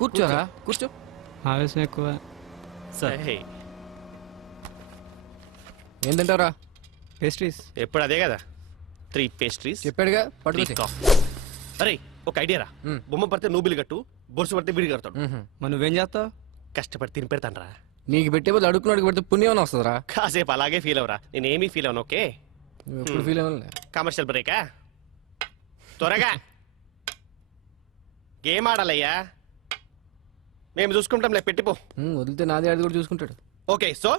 కూర్చోరా కూర్చో. ఆవేశం ఎక్కువ. సార్ ఏం తింటావురా? పేస్ట్రీస్. ఎప్పుడు అదే కదా 3 పేస్ట్రీస్ చెప్పాడుగా 3 పట్టుకొచ్చి. కాఫీ. అరే ఒక ఐడియా రా, బొమ్మ పడితే నువ్వు బిల్లు కట్టు, బొరుసు పడితే బిడి కడతాడు. మరి నువ్వేం చేస్తావు? కష్టపడి తిని పెడతాను రా. నీకు పెట్టే బదులు అడుక్కున్నాడికి పెడితే పుణ్యం వస్తుందిరా. కాసేపు అలాగే ఫీల్ అవరా, నేనేమీ ఫీల్ అవను. ఓకే నువ్వు ఎప్పుడు ఫీల్ అవ్వాలి. కమర్షియల్ బ్రేకా? త్వరగా గేమ్ ఆడాలయ్యా, మేము చూసుకుంటాంలే, పెట్టిపో. వదిలితే నాది ఆడి కూడా చూసుకుంటాడు. ఓకే సో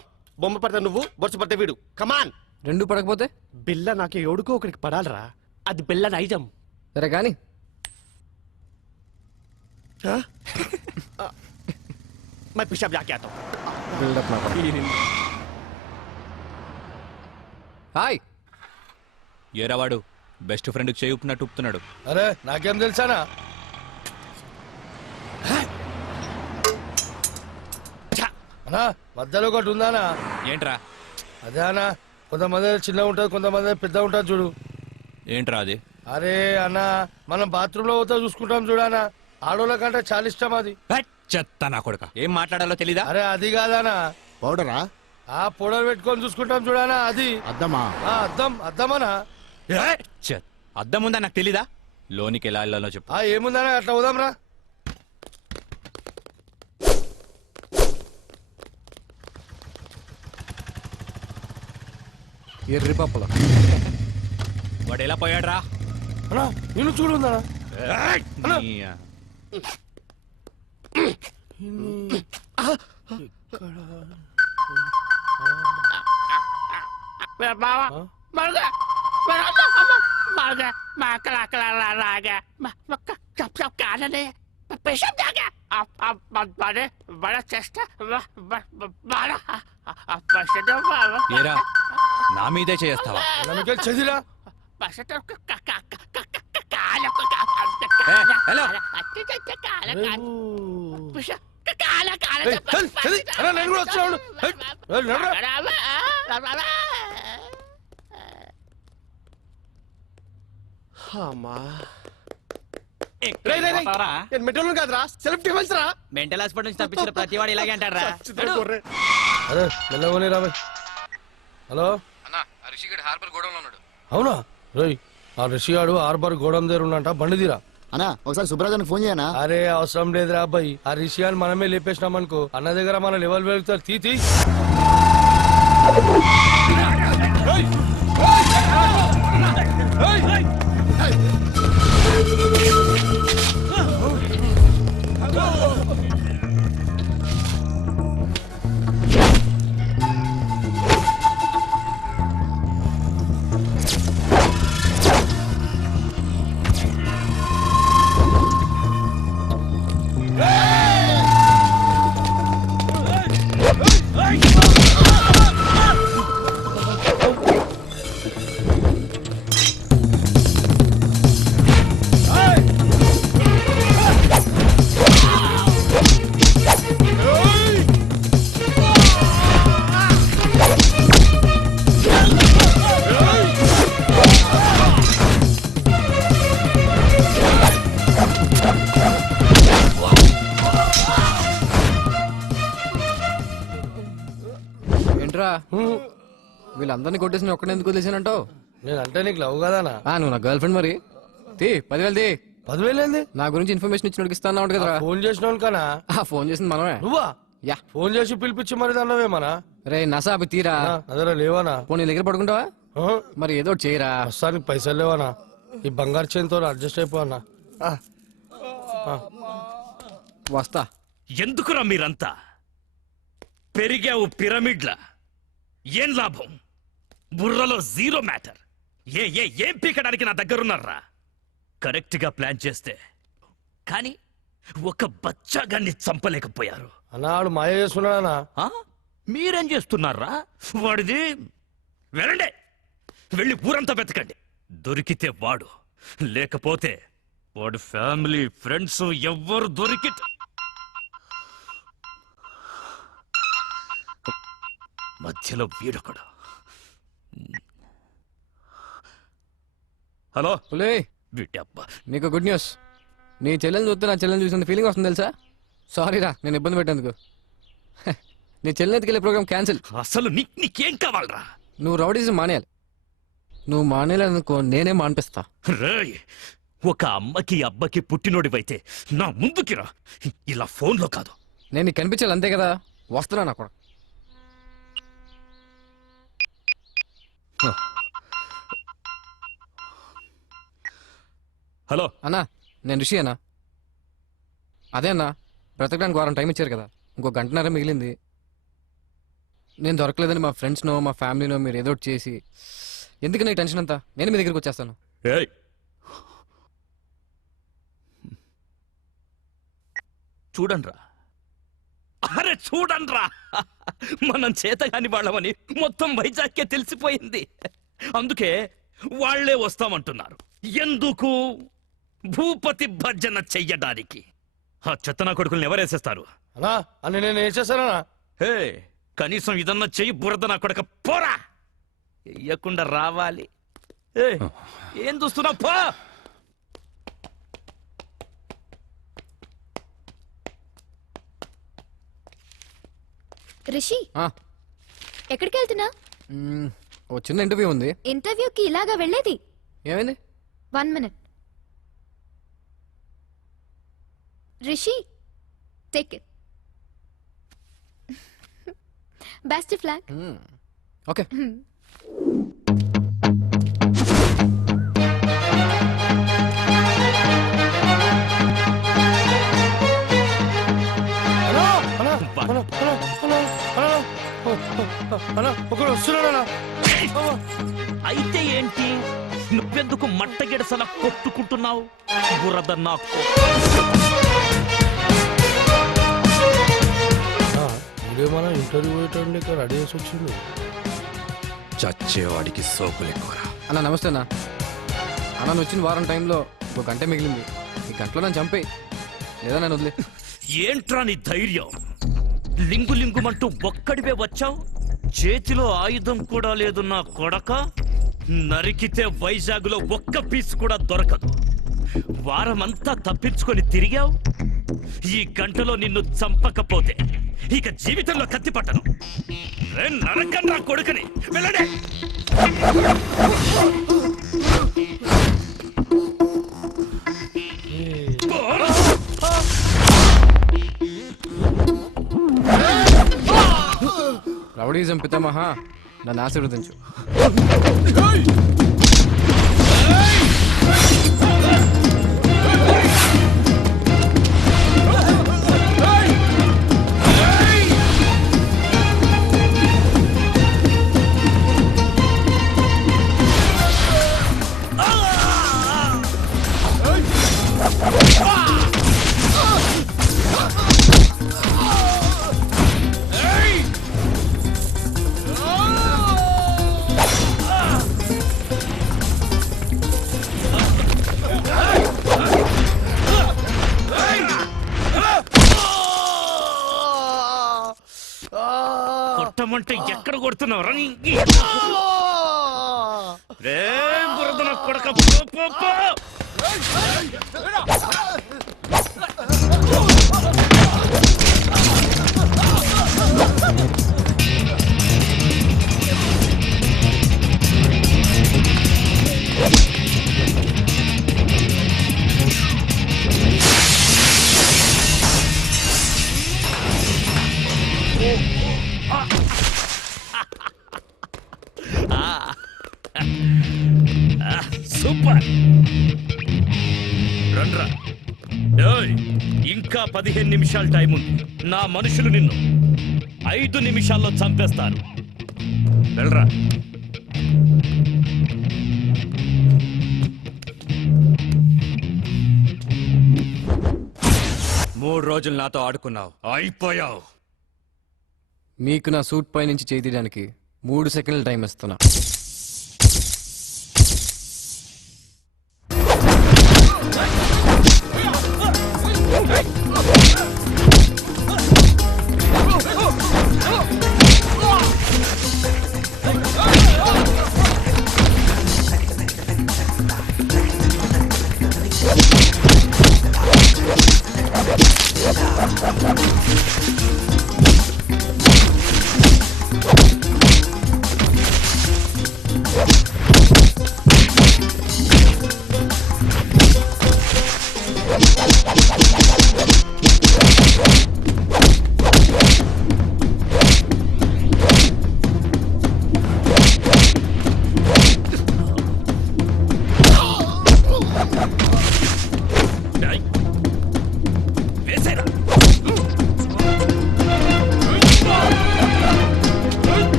బొమ్మ పడితే నువ్వు, బొరుసు పడితే వీడు. కమాన్. రెండు పడకపోతే బిల్ల నాకు ఎవడుకో ఒకరికి పడాలరా, అది బిల్ల నైజం. సరే కానీ मैं पेशाब जाके आता हूँ. బిల్డప్ నా హాయ్. ఏరావాడు బెస్ట్ ఫ్రెండ్ చేయుపునట్టు ఉప్పుతున్నాడు. అరే నాకేం తెలుసానా? అన్నా మధ్యలో ఒకటి ఉందానా? ఏంట్రా? అదే అన్నా, కొంతమంది చిన్న ఉంటది, కొంతమంది పెద్ద ఉంటది చూడు. ఏంట్రా అది? అరే అన్నా, మనం బాత్రూమ్ లో పోతా చూసుకుంటాం చూడానా, ఆడోళ్ళ కంటే చాలా ఇష్టం అది. చెత్త నా కొడుక, ఏం మాట్లాడాలో తెలీదా? అరే అది కాదానా, పౌడరా? ఆ పౌడర్ పెట్టుకొని చూసుకుంటాం చూడానా, అది అద్దమా? అద్దం అద్దమనా? అద్దం ఉందా నాకు తెలీదా? లోనికి ఎలా వెళ్ళాలో చెప్పు. ఏముందనా, అట్లా పోదాం రా. ఎర్రి పప్పులో వాడు ఎలా పోయాడు రా? అన్నా నేను చూడుందనా? ఏరా నా మీదే చేస్తావా? చదిరా హలో నేను కూడా వచ్చాను. మెట్రోలు కాదురా, సెలబ్రిటీ ఫెన్స్ రా. మెంటల్ హాస్పిటల్ నుంచి తప్పించిన ప్రతి వాడు ఇలాగే అంటారా? అరే మెల్లగోని రాబోయ్. హలో అన్నా, రిషిగడ్ హార్బర్ గోడౌన్లో ఉన్నాడు. అవునా? రోయ్ ఆ రిషిగాడు హార్బర్ గోడౌన్ దగ్గర ఉన్నంట, బండి తీరా. అన్నా ఒకసారి సుబ్రాజానికి ఫోన్ చేయనా? అరే అవసరం లేదురా అబ్బాయి, ఆ రిషిగాని మనమే లేపేసినాం అనుకో, అన్న దగ్గర మన లెవెల్ వెళ్తారు. తీ ఏంట్రా వీళ్ళందరినీ కొట్టేసి ఒక్కడే ఎందుకు వదిలేసానంటావు? నేనంటే నీకు లవ్ కదానా? నువ్వు నా గర్ల్ ఫ్రెండ్ మరి. తీ 10,000 తీ. 10,000 ఏంది? నా గురించి ఇన్ఫర్మేషన్ ఇచ్చినోడికి ఇస్తాను కదా. ఫోన్ చేసినావు కనా? ఫోన్ చేసింది మనమే. నువ్వా? యా, ఫోన్ చేసి పిలిపించి మరి దాన్నవేమనా? రే నసా అవి తీరా. అదరా లేవానా? ఫోన్ నీ దగ్గర పడుకుంటావా? మరి ఏదో ఒకటి చేయరా. ప్రస్తుతానికి పైసలు లేవానా? ఈ బంగారు చేతితో అడ్జస్ట్ అయిపోవన్నా. వస్తా. ఎందుకురా మీరంతా పెరిగావు పిరమిడ్ల? ఏం లాభం? బుర్రలో జీరో మ్యాటర్. ఏం పీకడానికి నా దగ్గరున్నారా? కరెక్ట్ గా ప్లాన్ చేస్తే కానీ ఒక బచ్చాగాన్ని చంపలేకపోయారు. అన్నాడు మాయ చేస్తున్నాడా? మీరేం చేస్తున్నారా? వాడిది వెళ్ళండి, వెళ్ళి ఊరంతా వెతకండి. దొరికితే వాడు, లేకపోతే వాడు ఫ్యామిలీ ఫ్రెండ్స్ ఎవ్వరు దొరికితే మధ్యలో వీడొకడు. హలో పులే, వీటి అబ్బా. నీకు గుడ్ న్యూస్. నీ చెల్లెని చూస్తే నా చెల్లెని చూసిన ఫీలింగ్ వస్తుంది తెలుసా? సారీ రా నేను ఇబ్బంది పెట్టేందుకు. నీ చెల్లెత్తికి వెళ్ళే ప్రోగ్రామ్ క్యాన్సిల్. అసలు నీకేం కావాలరా? నువ్వు రౌడీజం మానేయాలి. నువ్వు మానేయాలనుకో నేనే మానిపిస్తా. రేయ్, ఒక అమ్మకి అబ్బకి పుట్టినోడివైతే నా ముందుకి రా, ఇలా ఫోన్లో కాదు. నేను నీకు కనిపించాలి అంతే కదా. వస్తున్నా నా కూడా. హలో, అన్నా నేను రిషి అన్నా. అదే అన్నా బ్రతకడానికి వారం టైం ఇచ్చారు కదా, ఇంకో గంటన్నర మిగిలింది. నేను దొరకలేదని మా ఫ్రెండ్స్నో మా ఫ్యామిలీనో మీరు ఏదో ఒకటి చేసి, ఎందుకు నీ టెన్షన్ అంతా, నేను మీ దగ్గరికి వచ్చేస్తాను. ఏయ్, చూడండ్రా, అరే చూడండ్రా, మనం చేతగాని వాళ్ళమని మొత్తం వైజాగ్కే తెలిసిపోయింది. అందుకే వాళ్లే వస్తామంటున్నారు. ఎందుకు? భూపతి భర్జన చెయ్యడానికి. ఆ చెత్తనా కొడుకుల్ని ఎవరేసేస్తారు? అన్నా అని నేను ఏం చేశానా? హే, కనీసం ఇదన్నా చెయ్యి, బురద నా కొడక పోరా. చెయ్యకుండా రావాలి. ఏం చూస్తున్నావు? పో. రిషి, ఆ, ఎక్కడికి వెళ్తున్నా? ఓ చిన్న ఇంటర్వ్యూ ఉంది. ఇంటర్వ్యూకి ఇలాగా వెళ్ళేది? ఏమైంది? 1 minute. Rishi, take it. Best flag. Okay. ఒకడు వస్తున్నాడా? అయితే ఏంటి? నువ్వెందుకు మట్టగిడసలా కొట్టుకుంటున్నావు? బురద నాకు. ఇదేమన్నా ఇంటర్వ్యూ పోయేటండి ఇక్కడ రెడీ చేసి వచ్చిండు. చచ్చేవాడికి సోకులు ఎక్కువరా. అన్న నమస్తే అన్న. అన్న నువ్వు వచ్చిన వారం టైంలో ఒక గంట మిగిలింది. ఈ గంటలో నన్ను చంపేయి, లేదా నన్ను వదిలే. ఏంట్రా నీ ధైర్యం? లింగు లింగుమంటూ ఒక్కడివే వచ్చావు. చేతిలో ఆయుధం కూడా లేదు నా కొడక. నరికితే వైజాగ్లో ఒక్క పీస్ కూడా దొరకదు. వారమంతా తప్పించుకొని తిరిగావు. ఈ గంటలో నిన్ను చంపకపోతే ఇక జీవితంలో కత్తి పట్టను. నరకం నా కొడుకని. వెళ్ళండి. రౌడీజం పితామహ నన్ను ఆశీర్వదించు. కొట్టమంటే ఎక్కడ కొడుతున్నావు? రే బురద నా కొడక. పో, పో, పో. సూపర్. రండ్రా. ఏయ్, ఇంకా 15 నిమిషాలు టైం ఉంది. నా మనుషులు నిన్ను 5 నిమిషాల్లో చంపేస్తారు. వెళ్ళరా. మూడు రోజులు నాతో ఆడుకున్నావు, అయిపోయావు. మీకు నా సూట్ పై నుంచి చేయి తీయడానికి 3 సెకండ్ల టైం ఇస్తున్నా.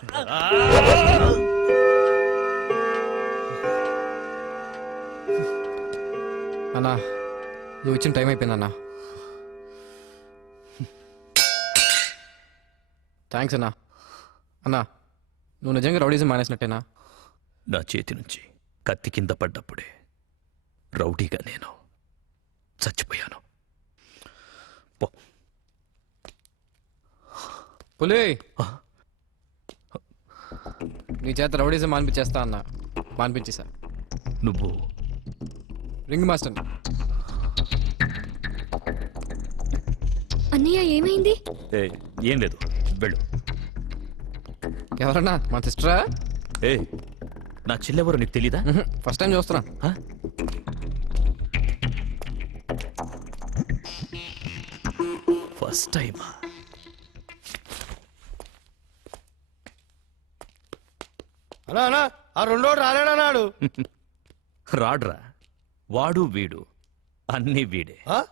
అన్నా నువ్వు ఇచ్చిన టైం అయిపోయిందన్నా. థ్యాంక్స్ అన్నా. అన్నా నువ్వు నిజంగా రౌడీజం మానేసినట్టేనా? నా చేతి నుంచి కత్తి కింద పడ్డప్పుడే రౌడీగా నేను చచ్చిపోయాను. పో. పులి ఆ? నీ చేత రౌడీజం మానిపించేస్తా అన్నా. మానిపించేసా. నువ్వు రింగ్ మాస్టర్. అన్నయ్య ఏమైంది? ఏం లేదు, వెళ్ళు. ఎవరన్నా మా సిస్టరా? ఏ నా చెల్లెవరు నీకు తెలీదా? ఫస్ట్ టైం చూస్తున్నా. ఆ? ఫస్ట్ టైమా? అన్నా అన్నా ఆ రెండోడు రాలేడన్నాడు. రాడ్రా, వాడు వీడు అన్నీ వీడే. ఆ?